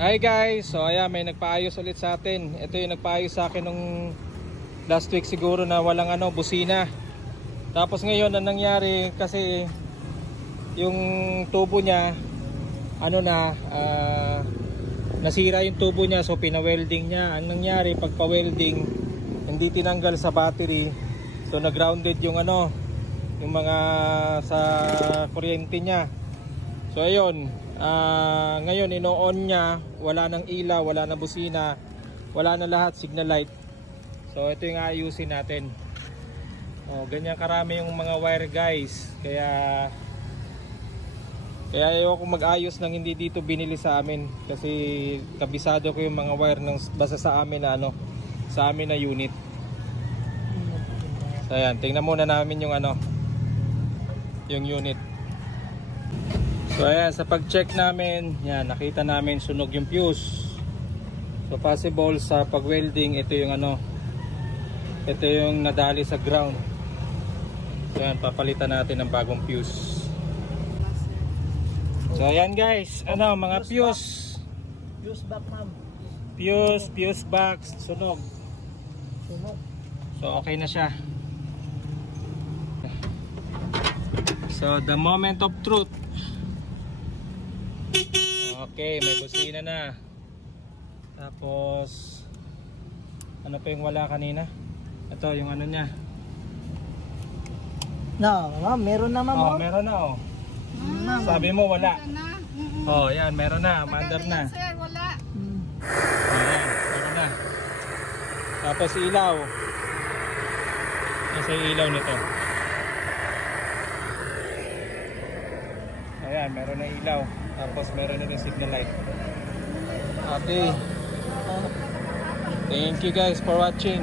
Hi guys, so ayan, may nagpaayos ulit sa atin. Ito yung nagpaayos sa akin nung last week siguro na walang busina. Tapos ngayon ang nangyari kasi yung tubo niya nasira yung tubo niya, so pina-welding niya. Ang nangyari pag pa-welding hindi tinanggal sa battery, so na-grounded yung yung mga sa kuryente niya. So ayun, ngayon ino-on niya, wala nang ilaw, wala nang busina, wala na lahat, signal light. So ito yung ayusin natin. Ganyan karami yung mga wire guys, kaya ayoko mag-ayos ng hindi dito binili sa amin, kasi kabisado ko yung mga wire ng basta sa amin na sa amin na unit. So ayan, tingnan muna namin yung yung unit. So ayan, sa pag-check namin, yan, nakita namin sunog yung fuse. So possible sa pag-welding, ito yung ito yung nadali sa ground. So ayan, papalitan natin ng bagong fuse. So ayan guys, mga fuse. Fuse box, ma'am. Fuse box, sunog. So okay na siya. So the moment of truth. Okay, may busina na. Tapos ano pa yung wala kanina? Ito yung niya. No, ma'am, meron na, ma'am. Meron na Sabi mo wala. Yan, meron na, mandar na. Sir, wala. Ayan, meron na. Tapos ilaw. Nasa yung ilaw nito. Ayan, meron na ilaw. Tapos meron na rin signal light. Okay. Thank you guys for watching.